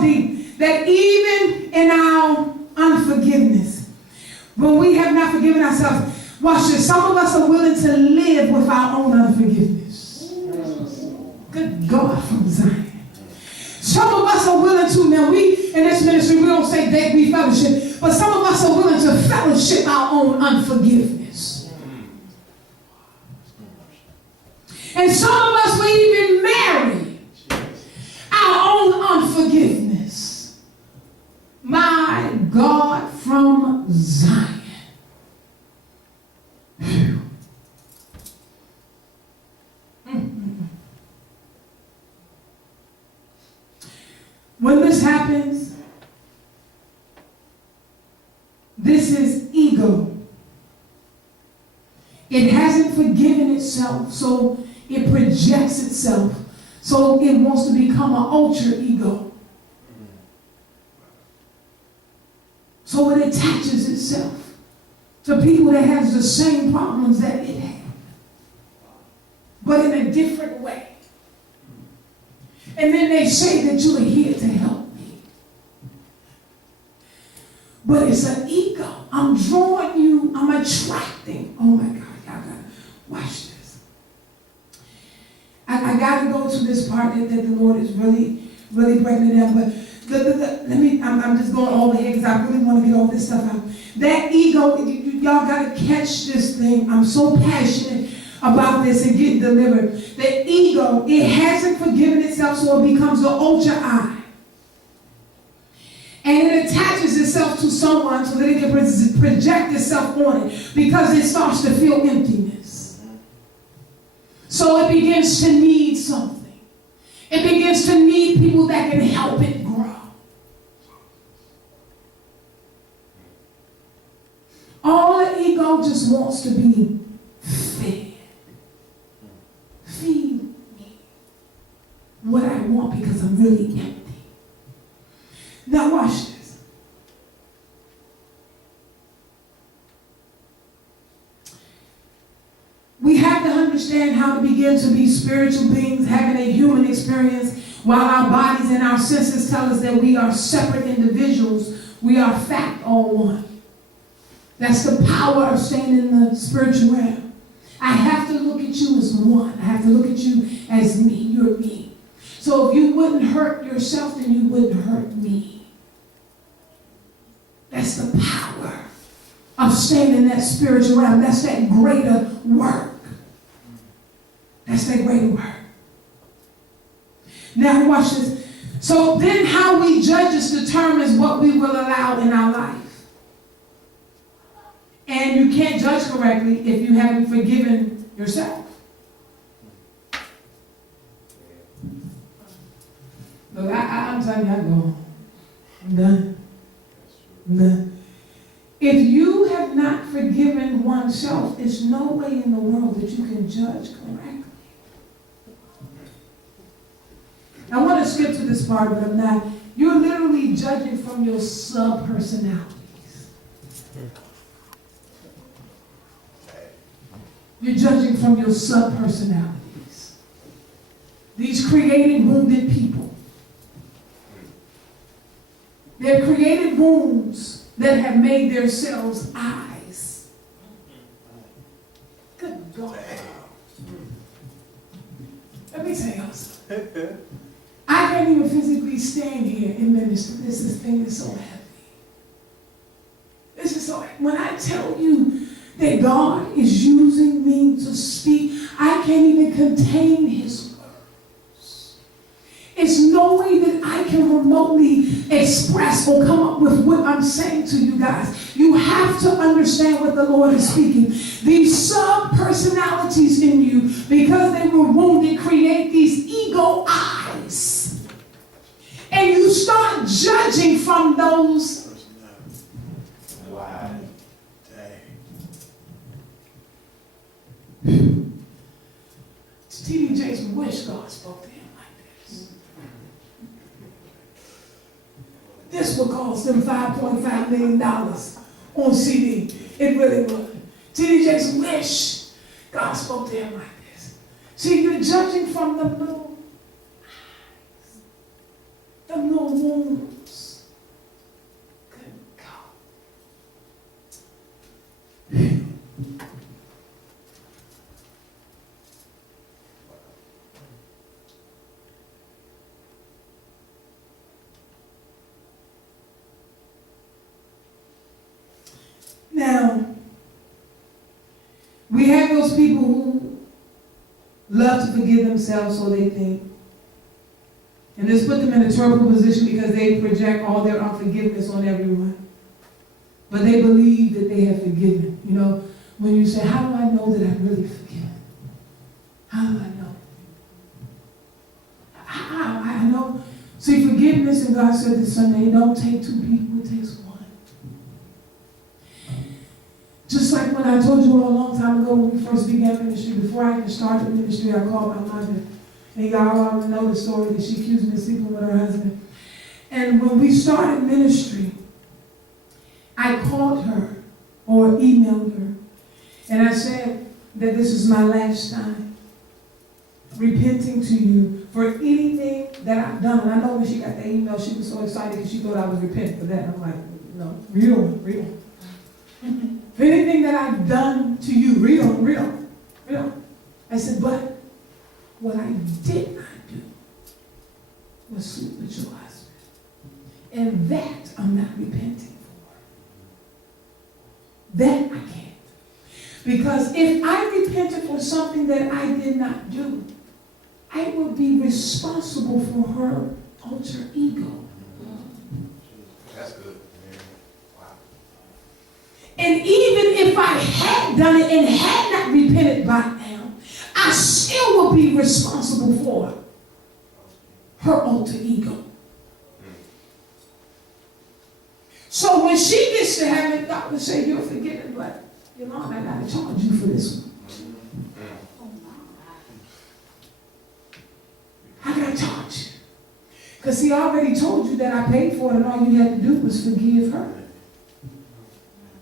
that even in our unforgiveness, when we have not forgiven ourselves, watch this, some of us are willing to live with our own unforgiveness. Good God from Zion. Some of us are willing to, now we, in this ministry, we don't say that we fellowship, but some of us are willing to fellowship our own unforgiveness. And some of us will even marry our own unforgiveness. My God from Zion. Whew. When this happens, this is ego. It hasn't forgiven itself, so it projects itself. So it wants to become an ultra ego. So it attaches itself to people that has the same problems that it has, but in a different way. And then they say that you are here to help me. But it's an ego. I'm drawing you, I'm attracting. Oh my God, y'all gotta watch this. I gotta go to this part that the Lord is really breaking it down. But I'm just going all the way because I really want to get all this stuff out. That ego, y'all gotta catch this thing. I'm so passionate about this and getting delivered. The ego, it hasn't forgiven itself, so it becomes the ultra I. And it attaches itself to someone so that it can project itself on it because it starts to feel emptiness. So it begins to need something. It begins to need people that can help it grow. All the ego just wants to be fed. Feed me what I want because I'm really empty. Now watch this. We have to understand how to begin to be spiritual beings, having a human experience, while our bodies and our senses tell us that we are separate individuals. We are fact all one. That's the power of staying in the spiritual realm. I have to look at you as one. I have to look at you as me. You're me. So if you wouldn't hurt yourself, then you wouldn't hurt me. That's the power of staying in that spiritual realm. That's that greater work. That's that greater work. Now watch this. So then how we judge us determines what we will allow in our life. And you can't judge correctly if you haven't forgiven yourself. Look, I'm telling you, I'm done. I'm done. If you have not forgiven oneself, there's no way in the world that you can judge correctly. I want to skip to this part, but I'm not. You're literally judging from your sub-personalities. You're judging from your sub-personalities. These created wounded people. They're created wounds that have made themselves eyes. Good God. Let me tell y'all something. I can't even physically stand here and minister. This thing is so heavy. This is so heavy. When I tell you that God is using me to speak, I can't even contain his words. It's no way that I can remotely express or come up with what I'm saying to you guys. You have to understand what the Lord is speaking. These sub-personalities in you, because they were wounded, create these ego eyes. And you start judging from those. Wow. T.D. Jakes wish God spoke to him like this. This would cost them $5.5 million on CD. It really would. T.D. Jakes wish God spoke to him like this. See, you're judging from the little wounds We have those people who love to forgive themselves, so they think. And this put them in a terrible position because they project all their unforgiveness on everyone. But they believe that they have forgiven. You know, when you say, how do I know that I've really forgiven? How do I know? How? I know. See, forgiveness, and God said this Sunday, it don't take two people, it takes one. Just like when I told you all a long time ago when we first began ministry, before I even started ministry, I called my mother. And y'all already know the story that she accused me of sleeping with her husband. And when we started ministry, I called her or emailed her. And I said that this is my last time repenting to you for anything that I've done. And I know when she got that email, she was so excited because she thought I was repenting for that. And I'm like, no, read on. For anything that I've done to you, read on. I said, but what I did not do was sleep with your husband. And that I'm not repenting for. That I can't. Because if I repented for something that I did not do, I would be responsible for her alter ego. That's good. Wow. And even if I had done it and had not repented by now, I still will be responsible for her alter ego. So when she gets to heaven, God will say, you're forgiven, but Lord, I got to charge you for this one. I got to charge you. Because he already told you that I paid for it and all you had to do was forgive her.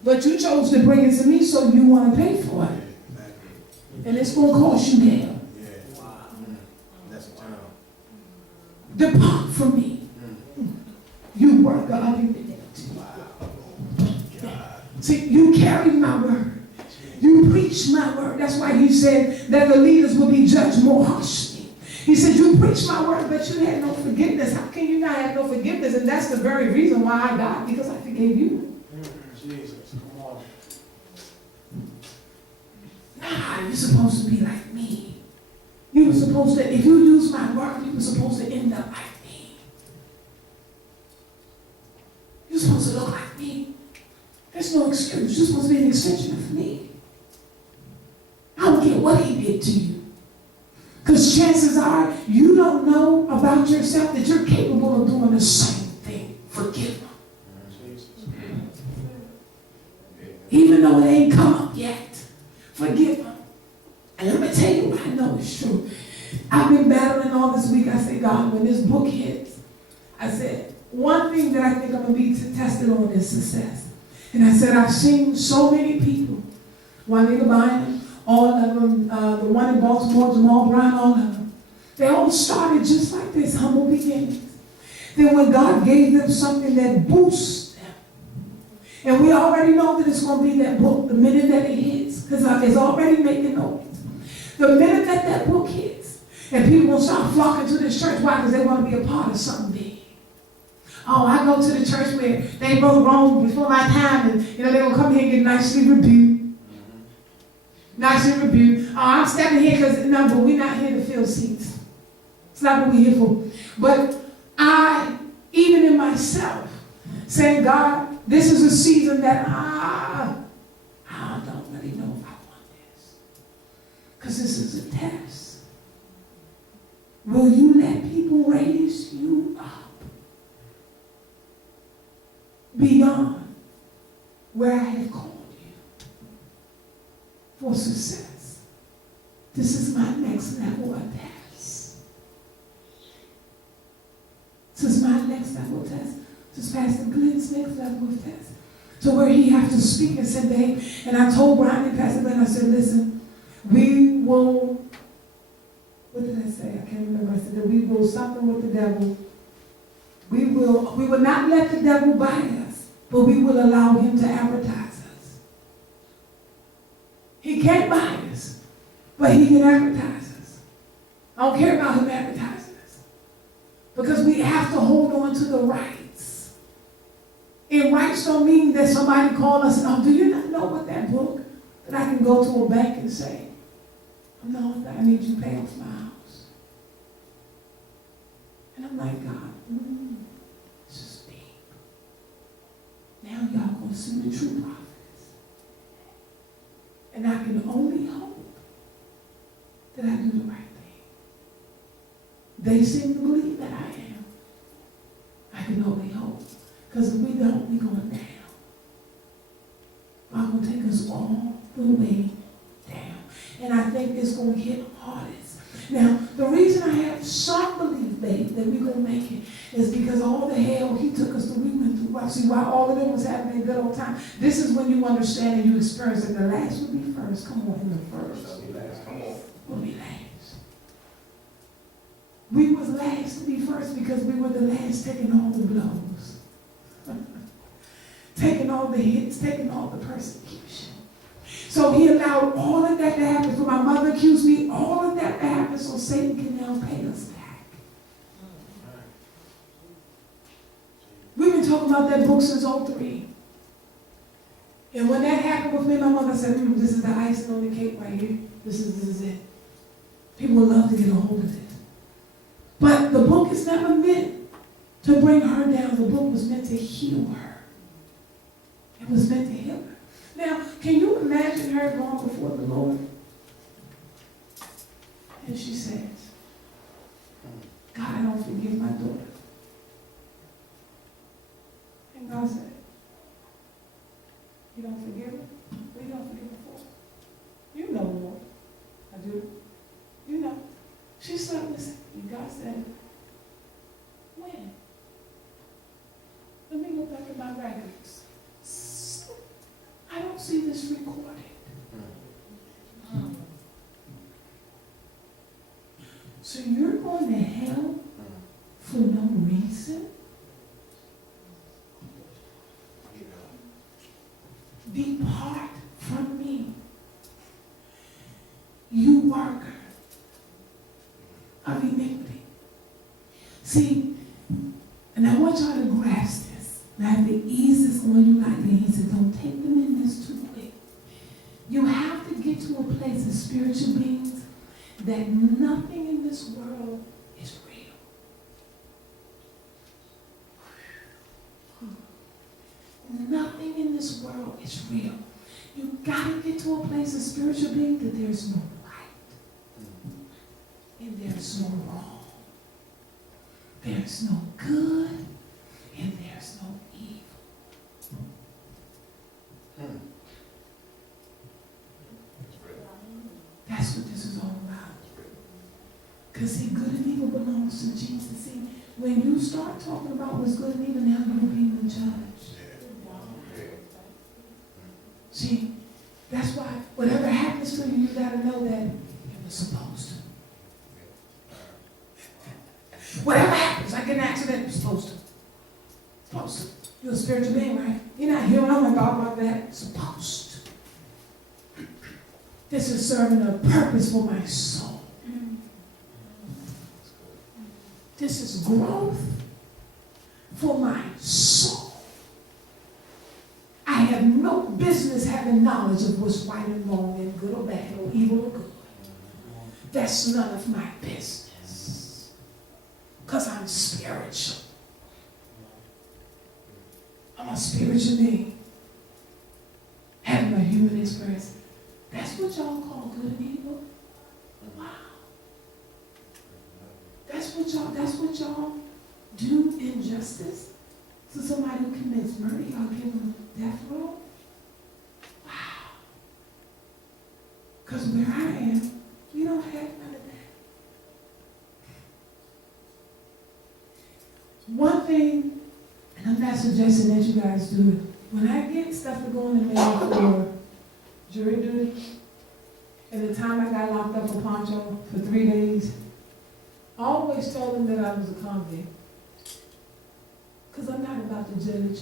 But you chose to bring it to me, so you want to pay for it. And it's going to cost you hell. Depart from me. You work of iniquity. See, you carry my word. You preach my word. That's why he said that the leaders will be judged more harshly. He said, you preach my word, but you had no forgiveness. How can you not have no forgiveness? And that's the very reason why I died, because I forgave you. Jesus, come on. Nah, you're supposed to be like me. You were supposed to, if you use my word, you were supposed to end up like me. You're supposed to look like me. There's no excuse. You're supposed to be an extension of me. I don't care what he did to you. Because chances are you don't know about yourself that you're capable of doing the same thing. Forgive him. Even though it ain't come up yet. Forgive him. And let me tell you what I know is true. I've been battling all this week. I said, God, when this book hits, I said, one thing that I think I'm going to be tested on is success. And I said, I've seen so many people, Juanita Bynum, all of them, the one in Baltimore, Jamal Brown, all of them. They all started just like this, humble beginnings. Then when God gave them something that boosts them, and we already know that it's going to be that book the minute that it hits, because it's already making noise. The minute that that book hits, and people will start flocking to this church. Why? Because they want to be a part of something big. Oh, I go to the church where they wrote wrong before my time, and they're going to come here and get nicely rebuked. Nicely rebuked. Oh, I'm stepping here because, no, but we're not here to fill seats. It's not what we're here for. But I, even in myself, saying, God, this is a season that I don't really know if I want this. Because this is a test. Will you let people raise you up beyond where I have called you for success? This is my next level of test. This is my next level of test. This is Pastor Glenn's next level of test. To where he has to speak and say, babe, and I told Brian and Pastor Glenn, I said, listen, we will, what did I say? I can't remember. I said that we will something with the devil. We will not let the devil buy us, but we will allow him to advertise us. He can't buy us, but he can advertise us. I don't care about him advertising us. Because we have to hold on to the rights. And rights don't mean that somebody called us and, oh, do you not know what that book that I can go to a bank and say, no, I need you to pay off my house. And I'm like, God, this is deep. Now y'all gonna see the true prophets. And I can only hope that I do the right thing. They seem to believe that I am. I can only hope. Because if we don't, we're going down. God will take us all the way down. And I think it's going to hit hardest. Now, the reason I have sharp belief, babe, that we're going to make it is because all the hell he took us through, we went through. Well, see, while all of them was having a good old time, this is when you understand and you experience that the last will be first. Come on, in the first. Come on. Will be last. We was last to be first because we were the last taking all the blows. Taking all the hits, taking all the persecution. So he allowed all of that to happen. So my mother accused me, all of that to happen so Satan can now pay us back. We've been talking about that book since '03. And when that happened with me, my mother said, this is the icing on the cake right here. This is it. People would love to get a hold of it. But the book is never meant to bring her down. The book was meant to heal her. It was meant to heal her. Now, can you imagine her going before the Lord? And she says, God, I don't forgive my daughter. And God said, you don't forgive her? What you don't forgive her for? You know, Lord. I do. You know. She slept with him. And God said, when? Let me look back at my records. I don't see this recorded. So you're going to hell for no reason? Depart from me, you worker of iniquity. See, and I want y'all to grasp this. And I have to ease this on you lightly. He said, don't take them in this too quick. You have to get to a place as spiritual beings that nothing in this world is real. Nothing in this world is real. You got to get to a place as spiritual being that there's no right and there's no wrong. There's no good and there's no evil. That's what this is all about. Because see, good and evil belongs to Jesus. See, when you start talking about what's good and evil, now you're being the judge. See, that's why whatever happens to you, you got to know that it was supposed to. Whatever happens, like an accident, you're supposed to. Supposed to. You're a spiritual being, right? You're not hearing, oh my God, about that. Supposed to. This is serving a purpose for my soul. This is growth for my soul. I have no business having knowledge of what's right and wrong and good or bad or evil or good. That's none of my business. Because I'm spiritual. I'm a spiritual being. Having a human experience. That's what y'all call good and evil? Wow. That's what y'all do injustice to somebody who commits murder. Y'all give them death row? Wow. Because where I am, we don't have none of that. One thing, and I'm not suggesting that you guys do it, when I get stuff to go in the mail for jury duty, at the time I got locked up for Poncho for 3 days, I always told them that I was a convict. Because I'm not about to judge